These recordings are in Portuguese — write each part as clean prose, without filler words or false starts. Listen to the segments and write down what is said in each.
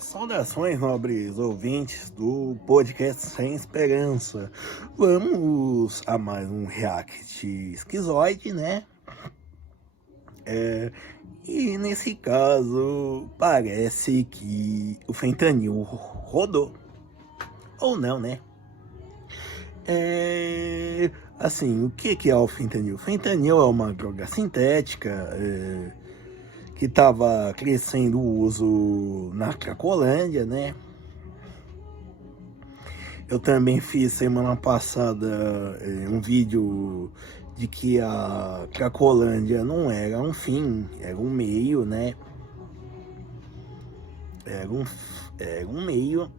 Saudações, nobres ouvintes do podcast Sem Esperança. Vamos a mais um react esquizoide, né? E nesse caso, parece que o fentanil rodou. Ou não, né? Assim, o que é o fentanil? O fentanil é uma droga sintética que estava crescendo o uso na Cracolândia, né? Eu também fiz semana passada um vídeo de que a Cracolândia não era um fim, era um meio, né? Era um meio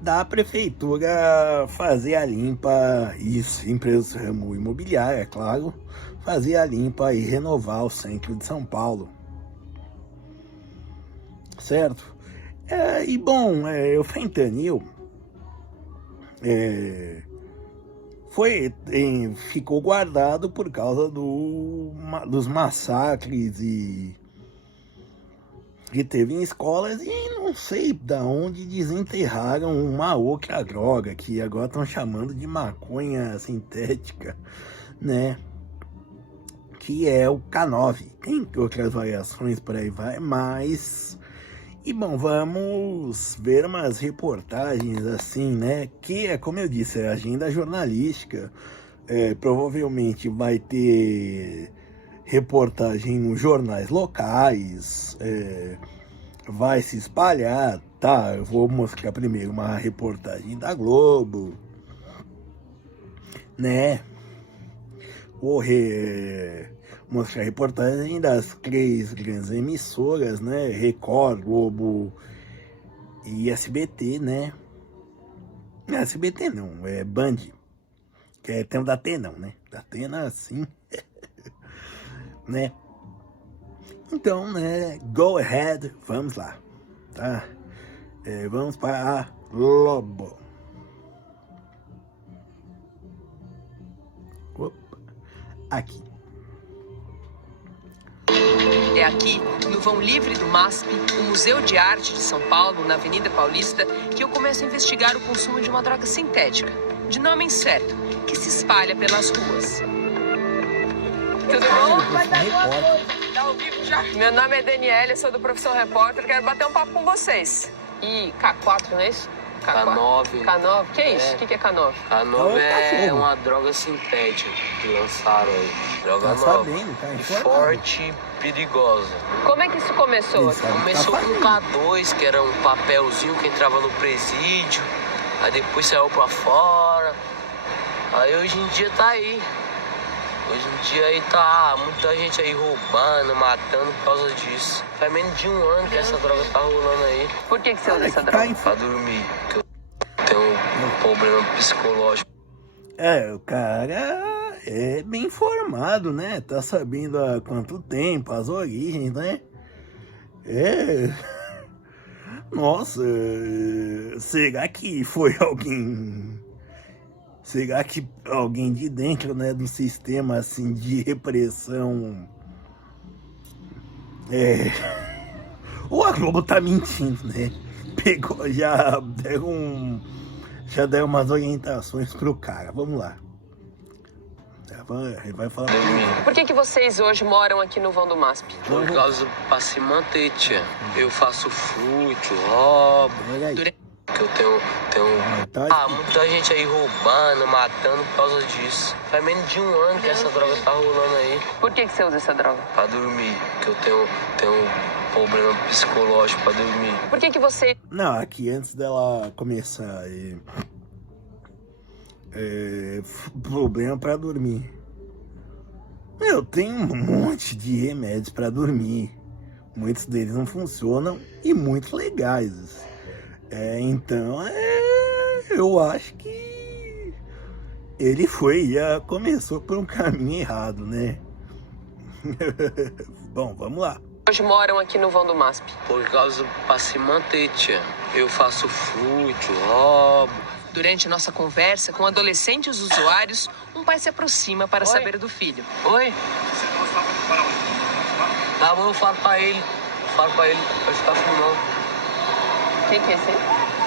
da prefeitura fazer a limpa, isso, empresas do ramo imobiliário, é claro, fazer a limpa e renovar o centro de São Paulo, certo? O fentanil ficou guardado por causa dos massacres que teve em escolas, e não sei da onde desenterraram uma outra droga que agora estão chamando de maconha sintética, né? Que é o K9. Tem outras variações por aí vai, mas... E bom, vamos ver umas reportagens assim, né? Que é, como eu disse, é agenda jornalística. Provavelmente vai ter reportagem nos jornais locais, vai se espalhar, tá? Eu vou mostrar primeiro uma reportagem da Globo, né? Vou mostrar reportagem das 3 grandes emissoras, né? Record, Globo e SBT, né? Não, SBT não, é Band. Que tem o da Atena, né? Da Atena, sim. Né? Então, né? Go ahead, vamos lá, tá? Vamos para a Globo. Opa, aqui. É aqui, no vão livre do MASP, o Museu de Arte de São Paulo, na Avenida Paulista, que eu começo a investigar o consumo de uma droga sintética, de nome incerto, que se espalha pelas ruas. Tudo bom? Vai dar boa noite. Tá ao vivo já? Meu nome é Daniela, eu sou do Profissão Repórter, quero bater um papo com vocês. E K4, não é isso? K9. K9? Que é isso? O que é K9? K9 é uma droga sintética que lançaram aí. Droga nova. Sabendo, tá informado. Forte e perigosa. Como é que isso começou? Começou com o K2, que era um papelzinho que entrava no presídio. Aí depois saiu pra fora. Aí hoje em dia tá aí. Hoje em dia aí tá muita gente aí roubando, matando por causa disso. Faz menos de um ano que essa droga tá rolando aí. Por que você usa essa droga? Pra dormir, porque eu tenho um problema psicológico. O cara é bem informado, né? Tá sabendo há quanto tempo, as origens, né? Nossa, será que foi alguém... Será que alguém de dentro, né, do sistema, assim, de repressão... Ou a Globo tá mentindo, né? Pegou, já deram umas orientações pro cara. Vamos lá. Ele vai falar... Por que vocês hoje moram aqui no vão do MASP? Por causa pra se manter, tia. Eu faço furto, roubo. Que eu tenho muita gente aí roubando, matando por causa disso. Faz menos de um ano que essa droga tá rolando aí. Por que você usa essa droga? Pra dormir, que eu tenho um problema psicológico pra dormir. Por que você... Não, aqui antes dela começar, problema pra dormir. Eu tenho um monte de remédios pra dormir. Muitos deles não funcionam e muitos legais. Então, eu acho que ele começou por um caminho errado, né? Bom, vamos lá. Hoje moram aqui no vão do MASP? Por causa pra se manter, tia. Eu faço furto, roubo. Durante nossa conversa com adolescentes usuários, um pai se aproxima para saber do filho. Oi? Tá bom, eu falo pra ele. falo pra ele pra ficar fumando, não. Quem que é esse aí?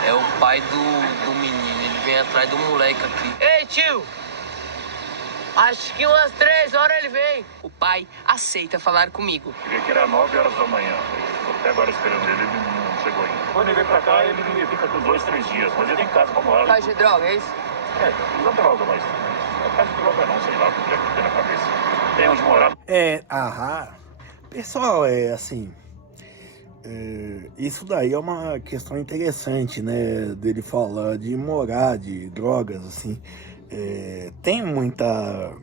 É o pai do menino, ele vem atrás do moleque aqui. Ei, tio! Acho que umas 3 horas ele vem. O pai aceita falar comigo. Cheguei que era 9 horas da manhã. Estou até agora esperando ele não chegou ainda. Quando ele vem pra cá, ele fica por 2, 3 dias. Mas ele tem casa pra morar. Pai de droga, é isso? É, usa droga, mas... Não faz droga não, sei lá, o que é que tem na cabeça. Tem onde morar. Pessoal, assim... isso daí é uma questão interessante, né? Dele falar de morar, de drogas, assim... tem muita...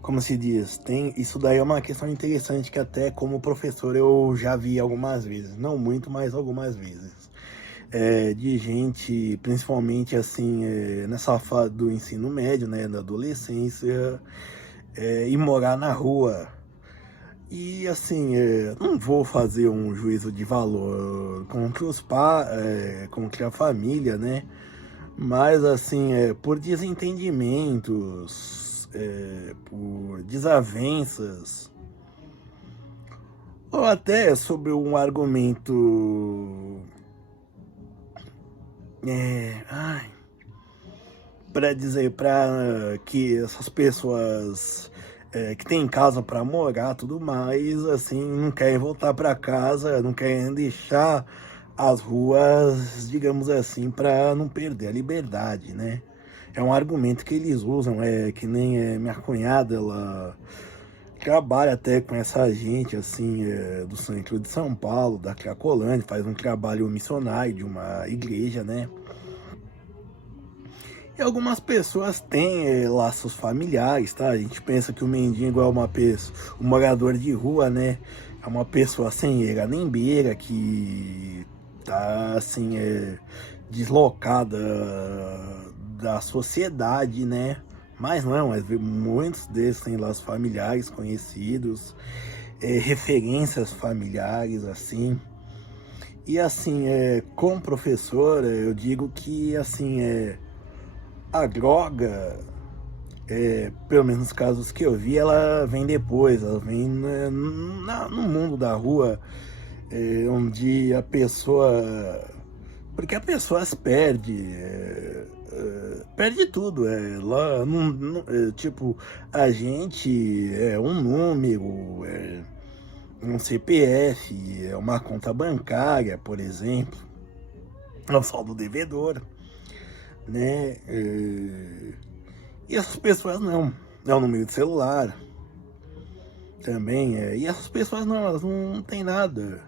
como se diz? Isso daí é uma questão interessante que até como professor eu já vi algumas vezes. Não muito, mas algumas vezes. De gente, principalmente assim, nessa fase do ensino médio, né? Da adolescência, e morar na rua. E assim, não vou fazer um juízo de valor contra os pais, contra a família, né? Mas assim, por desentendimentos, por desavenças, ou até sobre um argumento, para que essas pessoas que tem casa para morar, tudo mais, assim, não querem voltar para casa, não querem deixar as ruas, digamos assim, para não perder a liberdade, né? É um argumento que eles usam, que nem minha cunhada, ela trabalha até com essa gente, assim, do centro de São Paulo, da Cracolândia, faz um trabalho missionário de uma igreja, né? E algumas pessoas têm laços familiares, tá? A gente pensa que o mendigo é uma pessoa, um morador de rua, né? É uma pessoa sem eira nem beira, que tá, assim, deslocada da sociedade, né? Mas não, muitos deles têm laços familiares conhecidos, referências familiares, assim. E, assim, como professor, eu digo que, assim, a droga, pelo menos nos casos que eu vi, ela vem depois, ela vem no mundo da rua, onde a pessoa... Porque a pessoa perde tudo, tipo, a gente é um número, um CPF, é uma conta bancária, por exemplo, é o saldo devedor, né? E essas pessoas não, é o número de celular também, e essas pessoas não, elas não têm nada,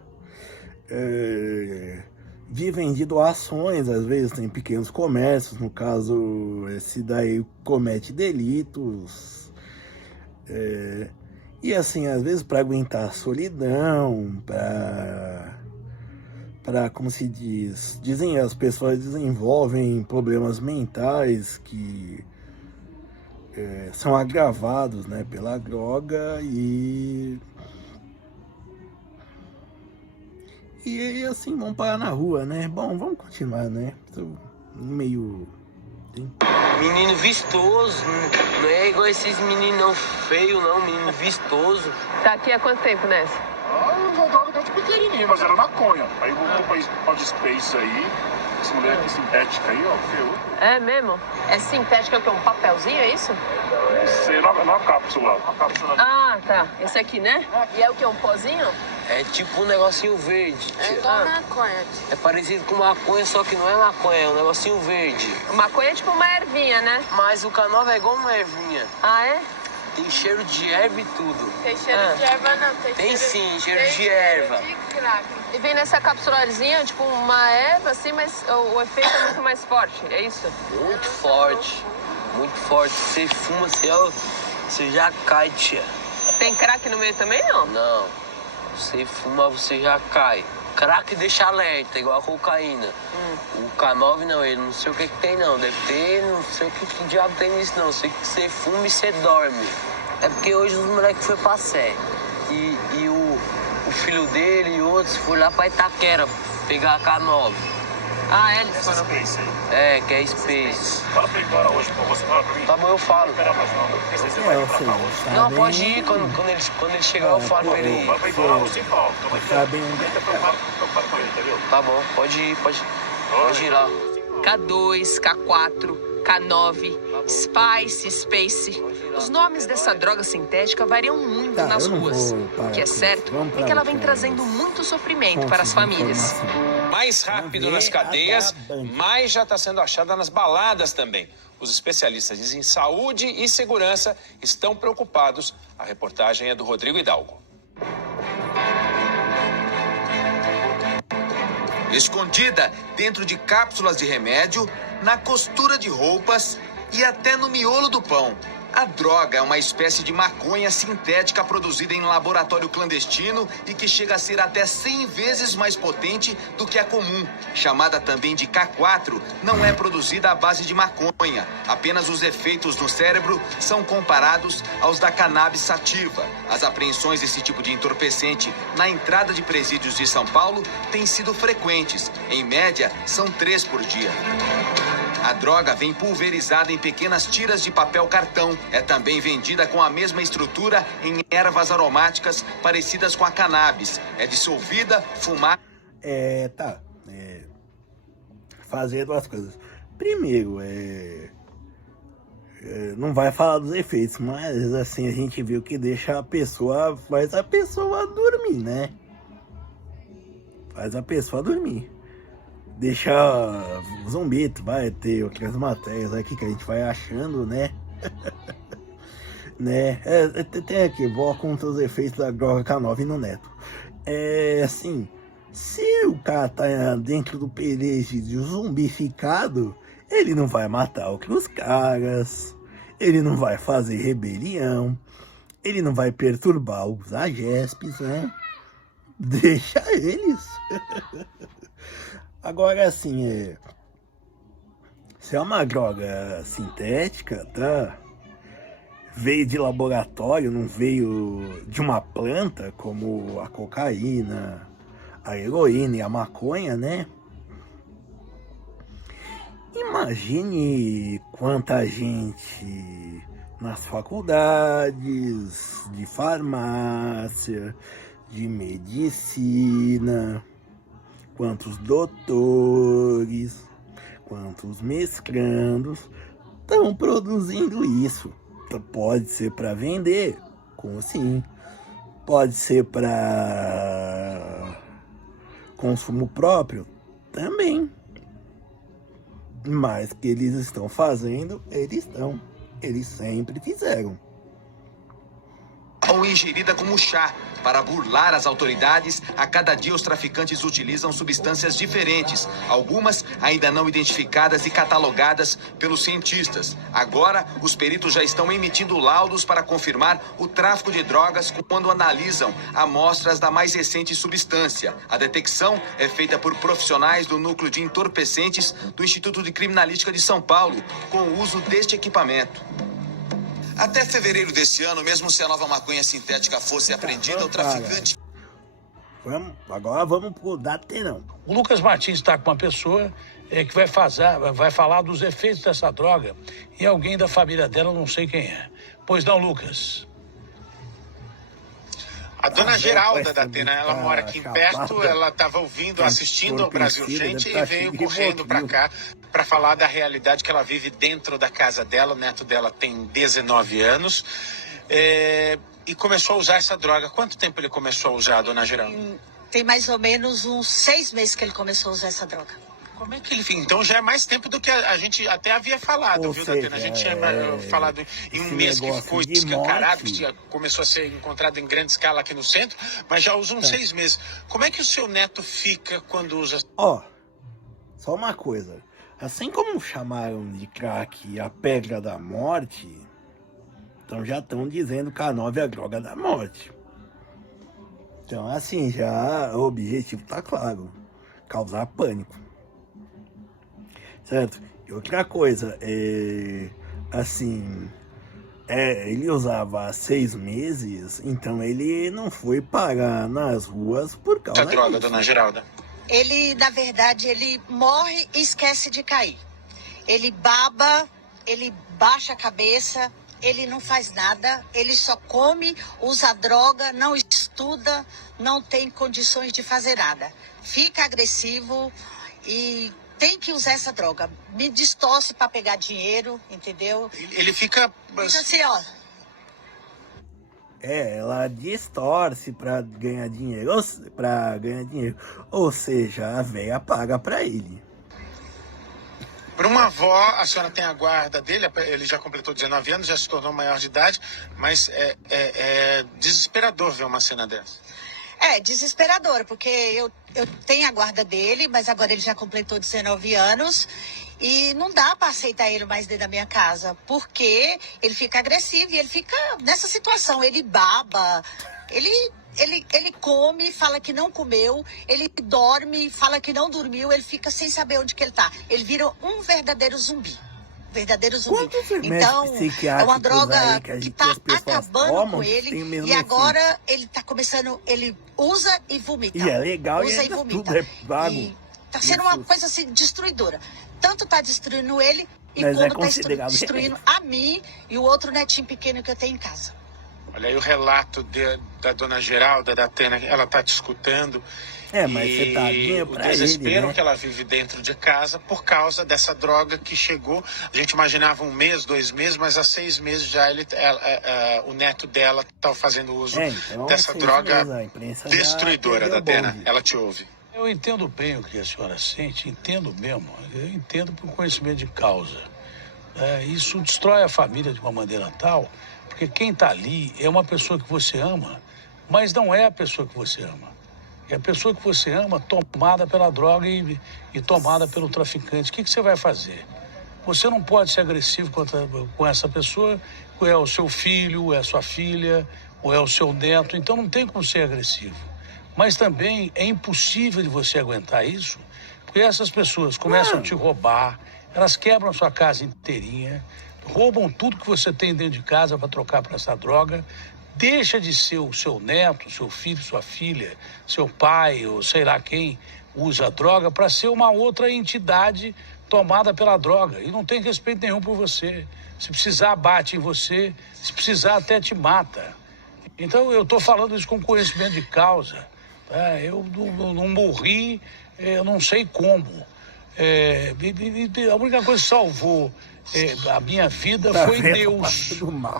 vivem de doações, às vezes tem pequenos comércios, no caso esse daí comete delitos, e assim, às vezes para aguentar a solidão, para, como se diz, as pessoas desenvolvem problemas mentais que são agravados, né, pela droga e assim vão parar na rua, né? Bom, vamos continuar, né? Tô meio... Menino vistoso, não é igual esses meninos não feio não, menino vistoso. Tá aqui há quanto tempo nessa? Eu voltava desde pequenininho, mas era maconha. Aí voltou pra Space aí. Essa mulher aqui sintética aí, ó, ferrou. É mesmo? É sintética, o quê? Um papelzinho, é isso? Não sei, na cápsula. Uma cápsula. Ah, tá. Esse aqui, né? E é o quê? Um pozinho? É tipo um negocinho verde. É igual maconha. É parecido com maconha, só que não é maconha, é um negocinho verde. Maconha é tipo uma ervinha, né? Mas o K9 é igual uma ervinha. Ah, é? Tem cheiro de erva e tudo. Tem cheiro de erva não, Tem sim, cheiro de erva. De crack. E vem nessa capsulazinha, tipo uma erva, assim, mas o efeito é muito mais forte, é isso? Muito forte. Muito forte. Você fuma, você já cai, tia. Tem crack no meio também, não? Não. Você fuma, você já cai. Crack deixa alerta, igual a cocaína. O K9 não, ele não sei o que tem não. Deve ter, não sei o que diabo tem nisso não. Sei que você fuma e você dorme. É porque hoje os moleques foram pra Sé. E o filho dele e outros foram lá pra Itaquera pegar a K9. Ah, é, eles Essa foram. Space aí. É, que é Space. Fala pra ele embora hoje, pô. Você fala pra mim? Tá bom, eu falo. Não espera mais não, porque senão você É, vai ou pra seja, cá hoje. sabem, Não, pode ir. Quando ele chegar, eu falo pra ele. Fala pra ele embora hoje, Paulo. sabem Ele tá preocupado com ele, entendeu? Tá bom, pode ir lá. K2, K4, K9, Spice, Space. Os nomes dessa droga sintética variam muito Tá, nas eu não ruas. vou O parar que é com isso. certo Vamos é pra que ela vem outras trazendo muito sofrimento fontes para as de famílias. informação. Mais rápido Vamos nas ver cadeias, a da Band. mais já está sendo achada nas baladas também. Os especialistas dizem saúde e segurança estão preocupados. A reportagem é do Rodrigo Hidalgo. Escondida dentro de cápsulas de remédio, na costura de roupas e até no miolo do pão. A droga é uma espécie de maconha sintética produzida em laboratório clandestino e que chega a ser até 100 vezes mais potente do que a comum. Chamada também de K4, não é produzida à base de maconha. Apenas os efeitos no cérebro são comparados aos da cannabis sativa. As apreensões desse tipo de entorpecente na entrada de presídios de São Paulo têm sido frequentes. Em média, são 3 por dia. A droga vem pulverizada em pequenas tiras de papel cartão. É também vendida com a mesma estrutura em ervas aromáticas parecidas com a cannabis. É dissolvida, fumada... Fazer duas coisas. Primeiro, não vai falar dos efeitos, mas assim, a gente viu que deixa a pessoa, faz a pessoa dormir, né? Faz a pessoa dormir. Deixa zumbi, vai ter outras matérias aqui que a gente vai achando, né? Né? Tem aqui, vou contra os efeitos da droga K9 no Neto. Assim, se o cara tá dentro do presídio zumbificado, ele não vai matar outros caras, ele não vai fazer rebelião, ele não vai perturbar os agespes, né? Deixa eles. Agora, assim, se é uma droga sintética, tá? Veio de laboratório, não veio de uma planta, como a cocaína, a heroína e a maconha, né? Imagine quanta gente nas faculdades de farmácia, de medicina, quantos doutores, quantos mestrandos estão produzindo isso. Pode ser para vender, como assim? Pode ser para consumo próprio, também. Mas que eles estão fazendo, eles sempre fizeram. Ou ingerida como chá. Para burlar as autoridades, a cada dia os traficantes utilizam substâncias diferentes, algumas ainda não identificadas e catalogadas pelos cientistas. Agora, os peritos já estão emitindo laudos para confirmar o tráfico de drogas quando analisam amostras da mais recente substância. A detecção é feita por profissionais do Núcleo de Entorpecentes do Instituto de Criminalística de São Paulo, com o uso deste equipamento. Até fevereiro deste ano, mesmo se a nova maconha sintética fosse apreendida, o traficante... Agora vamos pro Datenão. O Lucas Martins está com uma pessoa que vai falar dos efeitos dessa droga e alguém da família dela, não sei quem é. Pois não, Lucas? A dona Geralda da Atena, ela mora aqui perto, ela estava ouvindo, assistindo ao Brasil Urgente e veio correndo para cá para falar da realidade que ela vive dentro da casa dela. O neto dela tem 19 anos e começou a usar essa droga. Quanto tempo ele começou a usar, dona Geralda? Tem mais ou menos uns 6 meses que ele começou a usar essa droga. Como é que ele fica? Então já é mais tempo do que a gente até havia falado, Ou viu, seja, Datena? A gente tinha falado em um mês que ficou de escancarado, morte, que começou a ser encontrado em grande escala aqui no centro, mas já usa uns 6 meses. Como é que o seu neto fica quando usa? Só uma coisa. Assim como chamaram de crack a pedra da morte, então já estão dizendo que a K9 é a droga da morte. Então, assim, já o objetivo tá claro. Causar pânico. Certo? E outra coisa, ele usava há 6 meses, então ele não foi parar nas ruas por causa Essa droga, disso. dona Geralda? Ele, na verdade, ele morre e esquece de cair. Ele baba, ele baixa a cabeça, ele não faz nada, ele só come, usa droga, não estuda, não tem condições de fazer nada. Fica agressivo e tem que usar essa droga. Me distorce para pegar dinheiro, entendeu? Ele fica... Fica assim, ó. Ela distorce pra ganhar dinheiro, ou seja, a véia paga pra ele. Para uma avó, a senhora tem a guarda dele, ele já completou 19 anos, já se tornou maior de idade, mas é desesperador ver uma cena dessa. É desesperador, porque eu tenho a guarda dele, mas agora ele já completou 19 anos e não dá para aceitar ele mais dentro da minha casa, porque ele fica agressivo e ele fica nessa situação, ele baba, ele come, fala que não comeu, ele dorme, fala que não dormiu, ele fica sem saber onde que ele tá. Ele vira um verdadeiro zumbi. Então, é uma droga que tá acabando com ele e agora ele tá começando, ele usa e vomita. E é legal, usa e vomita. Tudo é vago. E tá sendo uma coisa assim, destruidora. Tanto tá destruindo ele e Mas como tá destruindo a mim e o outro netinho pequeno que eu tenho em casa. Olha aí o relato da dona Geralda, da Atena, ela tá te escutando. Mas você tá o desespero que ela vive dentro de casa por causa dessa droga que chegou. A gente imaginava 1 mês, 2 meses, mas há 6 meses já o neto dela tá fazendo uso dessa droga destruidora da Atena. Ela te ouve. Eu entendo bem o que a senhora sente, entendo mesmo. Eu entendo por conhecimento de causa. Isso destrói a família de uma maneira tal, porque quem está ali é uma pessoa que você ama, mas não é a pessoa que você ama. É a pessoa que você ama tomada pela droga e tomada pelo traficante. O que você vai fazer? Você não pode ser agressivo com essa pessoa, ou é o seu filho, ou é a sua filha, ou é o seu neto, então não tem como ser agressivo. Mas também é impossível de você aguentar isso, porque essas pessoas começam a te roubar, elas quebram a sua casa inteirinha, roubam tudo que você tem dentro de casa para trocar para essa droga, deixa de ser o seu neto, seu filho, sua filha, seu pai ou sei lá quem usa a droga para ser uma outra entidade tomada pela droga e não tem respeito nenhum por você. Se precisar, bate em você, se precisar, até te mata. Então eu estou falando isso com conhecimento de causa. Tá? Eu não morri, eu não sei como. A única coisa que salvou a minha vida foi Deus.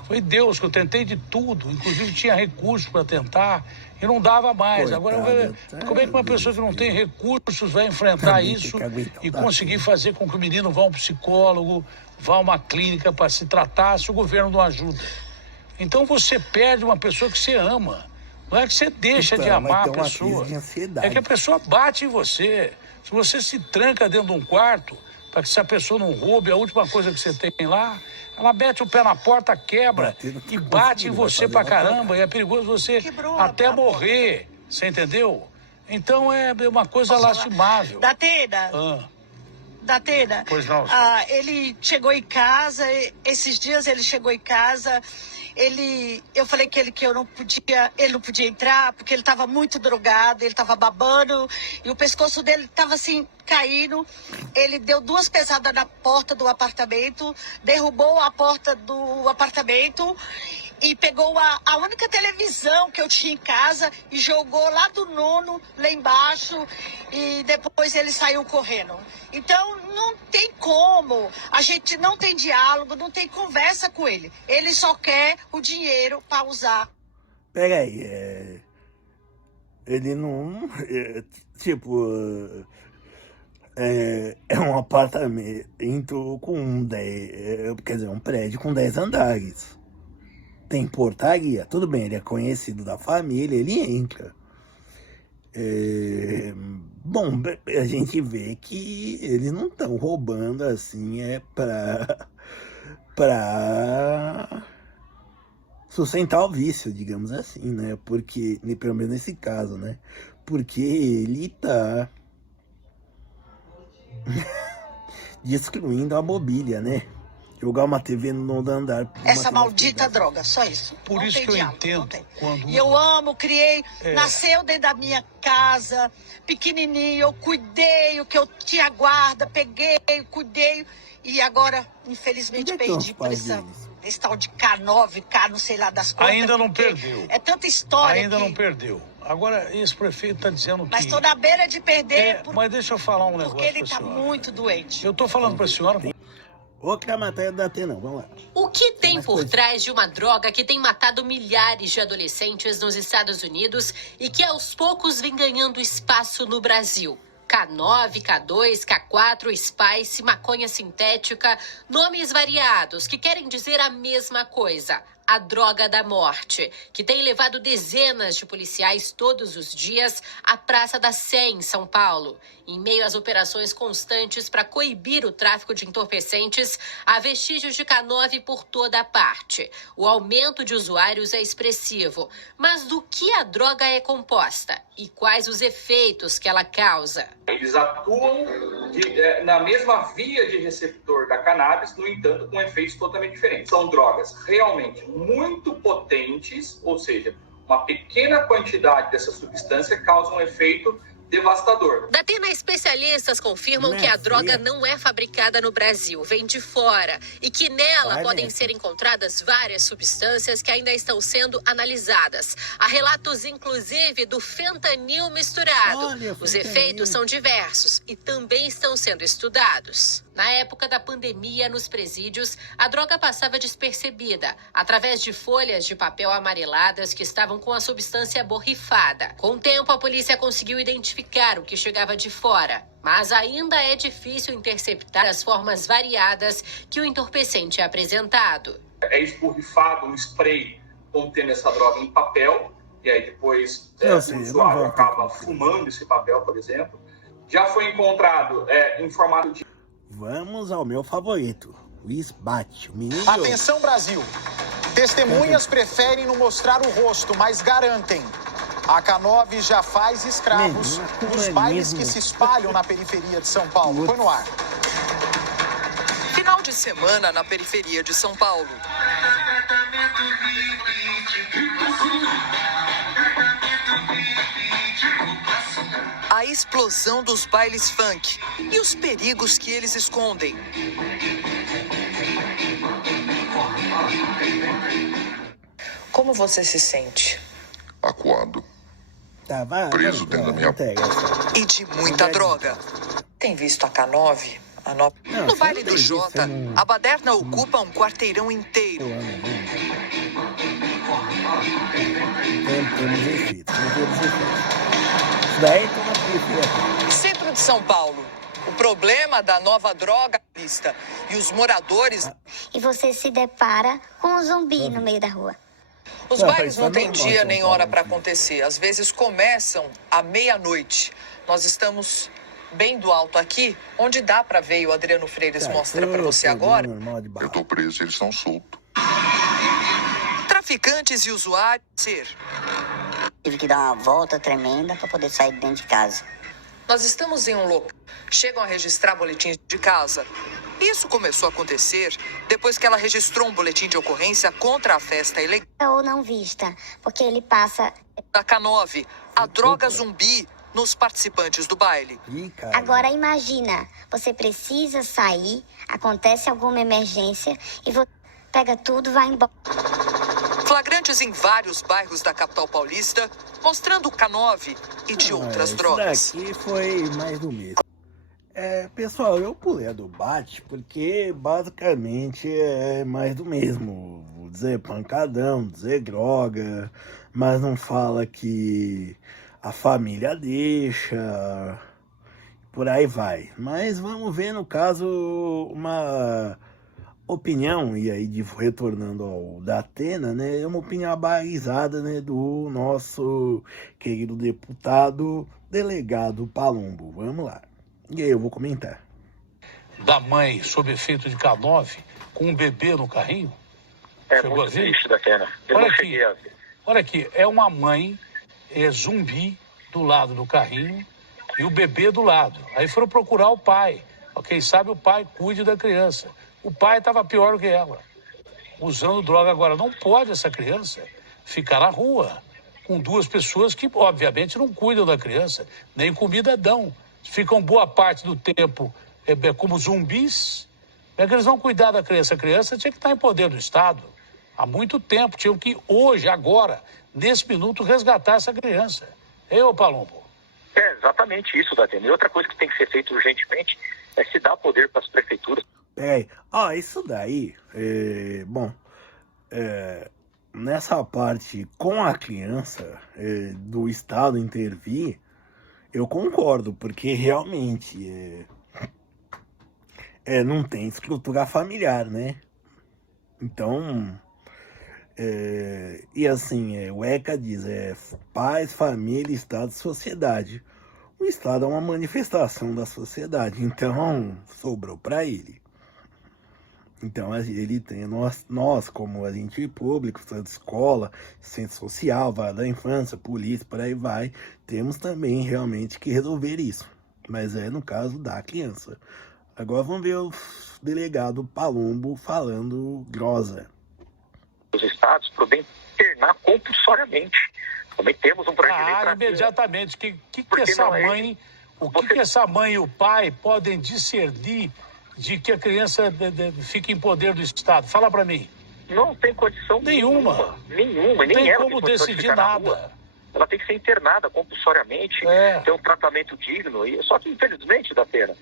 Foi Deus, que eu tentei de tudo, inclusive tinha recursos para tentar e não dava mais. Agora, como é que uma pessoa que não tem recursos vai enfrentar isso e conseguir fazer com que o menino vá a um psicólogo, vá a uma clínica para se tratar se o governo não ajuda? Então você perde uma pessoa que você ama. Não é que você deixa de amar a pessoa, é que a pessoa bate em você. Se você se tranca dentro de um quarto para que essa pessoa não roube a última coisa que você tem lá, ela mete o pé na porta, quebra e bate em você pra caramba. E é perigoso você até morrer, você entendeu? Então é uma coisa lastimável. Datena, pois não, ele chegou em casa, esses dias ele chegou em casa, eu falei que ele não podia entrar porque ele estava muito drogado, ele estava babando e o pescoço dele estava assim caindo. Ele deu 2 pesadas na porta do apartamento, derrubou a porta do apartamento e pegou a única televisão que eu tinha em casa e jogou lá do nono, lá embaixo, e depois ele saiu correndo. Então, não tem como, a gente não tem diálogo, não tem conversa com ele. Ele só quer o dinheiro para usar. Peraí, ele não, é um apartamento com 10, quer dizer, um prédio com 10 andares. Tem portaria, tudo bem, ele é conhecido da família, ele entra. Bom, a gente vê que eles não estão roubando assim, pra sustentar o vício, digamos assim, né? Porque, pelo menos nesse caso, né? Porque ele tá destruindo a mobília, né? jogar uma TV no andar. Essa maldita droga, só isso. Por Não isso tem que eu diálogo, entendo não tem. quando... E eu amo, criei, nasceu dentro da minha casa, pequenininho, eu cuidei, o que eu tinha guarda, peguei, cuidei, e agora, infelizmente, perdi por esse tal de K9, K não sei lá das coisas. Ainda não perdeu. É tanta história Ainda não perdeu. Agora, esse prefeito está dizendo que... Mas estou na beira de perder. Mas deixa eu falar um negócio porque ele para a está senhora. muito doente. Eu estou falando para a senhora... Outra matéria da Atena, vamos lá. O que tem por trás de uma droga que tem matado milhares de adolescentes nos Estados Unidos e que aos poucos vem ganhando espaço no Brasil? K9, K2, K4, Spice, maconha sintética, nomes variados que querem dizer a mesma coisa. A droga da morte, que tem levado dezenas de policiais todos os dias à Praça da Sé, em São Paulo. Em meio às operações constantes para coibir o tráfico de entorpecentes, há vestígios de K9 por toda a parte. O aumento de usuários é expressivo. Mas do que a droga é composta? E quais os efeitos que ela causa? Eles atuam na mesma via de receptor da cannabis, no entanto, com efeitos totalmente diferentes. São drogas realmente muito potentes, ou seja, uma pequena quantidade dessa substância causa um efeito devastador. Da Atena, especialistas confirmam que a droga não é fabricada no Brasil, vem de fora, e que nela podem ser encontradas várias substâncias que ainda estão sendo analisadas. Há relatos, inclusive, do fentanil misturado. Os efeitos são diversos e também estão sendo estudados. Na época da pandemia, nos presídios, a droga passava despercebida, através de folhas de papel amareladas que estavam com a substância borrifada. Com o tempo, a polícia conseguiu identificar o que chegava de fora, mas ainda é difícil interceptar as formas variadas que o entorpecente é apresentado. É esborrifado um spray contendo essa droga em papel, e aí depois o usuário acaba fumando esse papel, por exemplo. Já foi encontrado em formato de... Vamos ao meu favorito, o esbate. Atenção, Brasil! Testemunhas preferem não mostrar o rosto, mas garantem. A K9 já faz escravos nos bailes que se espalham na periferia de São Paulo. Foi no ar. Final de semana na periferia de São Paulo. A explosão dos bailes funk e os perigos que eles escondem. Como você se sente? Acuado. Preso dentro da minha... E de muita droga. Tem visto a K9? No Vale do Jota, a baderna ocupa um quarteirão inteiro. Centro de São Paulo. O problema da nova droga lista e os moradores... E você se depara com um zumbi no meio da rua. Os bailes não têm dia nem hora para acontecer. Às vezes começam à meia-noite. Nós estamos bem do alto aqui, onde dá para ver, e o Adriano Freires mostra para você agora. Eu tô preso e eles estão soltos. Traficantes e usuários... Tive que dar uma volta tremenda para poder sair de dentro de casa. Nós estamos em um local. Chegam a registrar boletins de casa. Isso começou a acontecer depois que ela registrou um boletim de ocorrência contra a festa ilegal. Ou não vista, porque ele passa... Da K9, a droga zumbi nos participantes do baile. Agora imagina, você precisa sair, acontece alguma emergência e você pega tudo e vai embora. Flagrantes em vários bairros da capital paulista, mostrando o K9 e de outras drogas. Isso daqui foi mais do mesmo. Pessoal, eu pulei a do bate porque basicamente é mais do mesmo. Vou dizer pancadão, dizer droga, mas não fala que a família deixa, por aí vai. Mas vamos ver no caso uma opinião, e aí retornando ao da Atena, né, é uma opinião abalizada, né, do nosso querido deputado delegado Palumbo. Vamos lá. E aí eu vou comentar. Da mãe sob efeito de K9 com um bebê no carrinho? É muito triste, da Atena. Eu não cheguei a ver. Olha aqui, é uma mãe zumbi do lado do carrinho e o bebê do lado. Aí foram procurar o pai. Quem sabe o pai cuide da criança. O pai estava pior do que ela, usando droga. Agora, não pode essa criança ficar na rua com duas pessoas que, obviamente, não cuidam da criança, nem comida dão. Ficam boa parte do tempo como zumbis. Como é que eles vão cuidar da criança? A criança tinha que estar em poder do Estado. Há muito tempo. Tinham que, hoje, agora, nesse minuto, resgatar essa criança. Eu, Palumbo. É exatamente isso, Datena. E outra coisa que tem que ser feito urgentemente é se dar poder para as prefeituras. Peraí, isso daí, nessa parte com a criança, do Estado intervir, eu concordo, porque realmente não tem estrutura familiar, né? Então, e assim, o ECA diz, paz, família, Estado, sociedade. O Estado é uma manifestação da sociedade, então sobrou para ele. Então ele tem, nós como agente público, escola, centro social, vara da infância, polícia, por aí vai, temos também realmente que resolver isso. Mas no caso da criança. Agora vamos ver o delegado Palumbo falando grossa. Os estados podem internar compulsoriamente. Também temos um projeto de lei imediatamente. O que essa mãe e o pai podem discernir de que a criança fique em poder do Estado? Fala para mim. Não tem condição nenhuma. Não tem como decidir nada. Ela tem que ser internada compulsoriamente, ter um tratamento digno. Só que, infelizmente, Datena,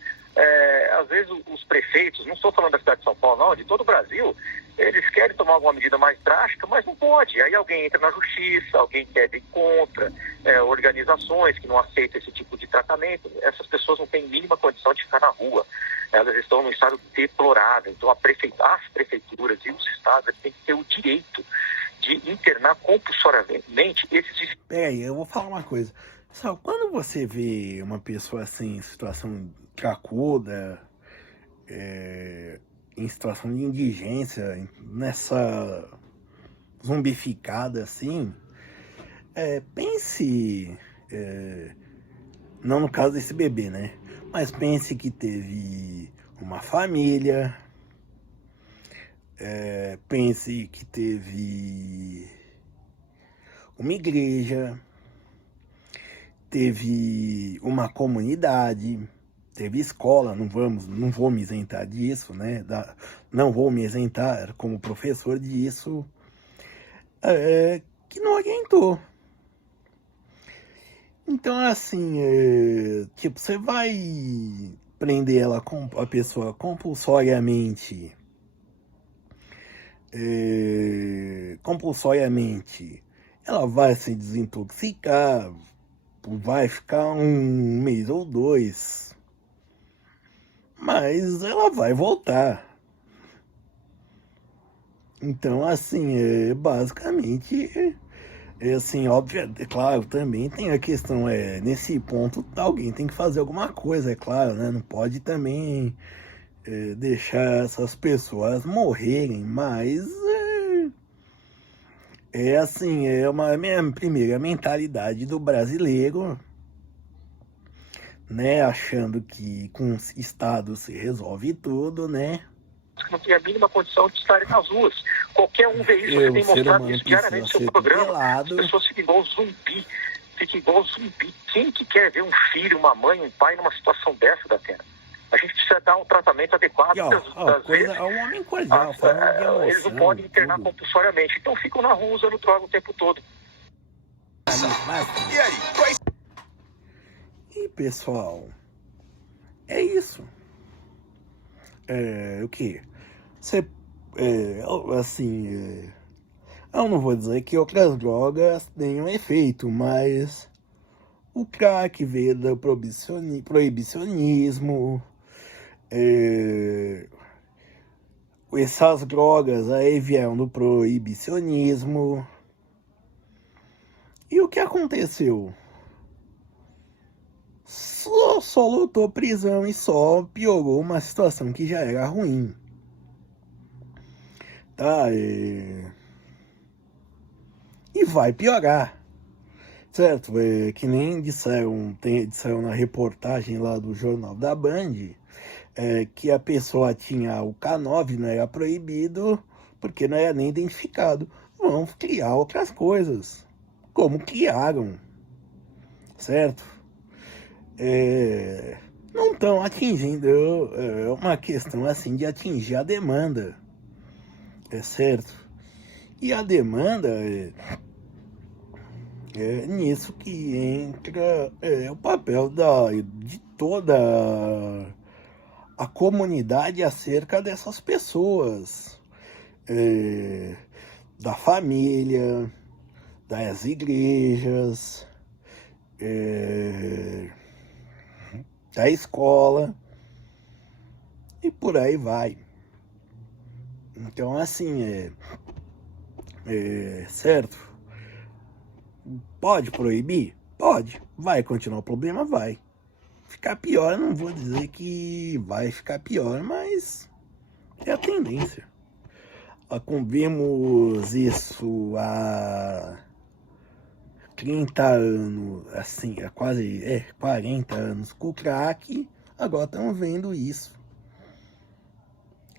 às vezes os prefeitos, não estou falando da cidade de São Paulo, não, de todo o Brasil, eles querem tomar alguma medida mais drástica, mas não pode. Aí alguém entra na justiça, alguém quer ir contra, organizações que não aceitam esse tipo de tratamento. Essas pessoas não têm mínima condição de ficar na rua. Elas estão num estado deplorável. Então, as prefeituras e os estados têm que ter o direito de internar compulsoriamente esses... Peraí, eu vou falar uma coisa. Pessoal, quando você vê uma pessoa assim, em situação cracuda, em situação de indigência, nessa zumbificada assim, pense, não no caso desse bebê, né? Mas pense que teve uma família, pense que teve uma igreja, teve uma comunidade, teve escola, não vou me isentar disso, né? Não vou me isentar como professor disso, que não orientou. Então, assim, você vai prender a pessoa compulsoriamente, ela vai se desintoxicar, vai ficar 1 mês ou 2, mas ela vai voltar. Então, assim, basicamente, assim, óbvio, claro, também tem a questão, nesse ponto, alguém tem que fazer alguma coisa, é claro, né? Não pode também deixar essas pessoas morrerem, mas assim, primeira mentalidade do brasileiro, né? Achando que com o Estado se resolve tudo, né? Que não tem a mínima condição de estarem nas ruas. Qualquer um vê isso, você tem mostrado isso diariamente no seu programa. As pessoas ficam igual zumbi. Quem que quer ver um filho, uma mãe, um pai numa situação dessa, Datena? A gente precisa dar um tratamento adequado. Às vezes, eles não podem internar compulsoriamente. Então ficam na rua usando droga o tempo todo. E aí? E pessoal, é isso. O que? Assim, eu não vou dizer que outras drogas tenham efeito, mas o crack veio do proibicionismo, essas drogas aí vieram do proibicionismo. E o que aconteceu? Só lutou prisão e só piorou uma situação que já era ruim. Tá? E vai piorar. Certo? Que nem disseram na reportagem lá do Jornal da Band, que a pessoa tinha o K9, não era proibido, porque não era nem identificado. Vão criar outras coisas, como criaram, certo? Não estão atingindo, é uma questão assim de atingir a demanda, certo? E a demanda é nisso que entra o papel de toda a comunidade acerca dessas pessoas, da família, das igrejas, da escola e por aí vai. Então, assim, certo? Pode proibir? Pode. Vai continuar o problema? Vai. Ficar pior, eu não vou dizer que vai ficar pior, mas é a tendência. Vimos isso há 30 anos, assim, há quase 40 anos com o crack, agora estamos vendo isso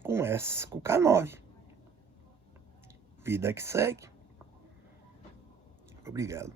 com o K9. Vida que segue. Obrigado.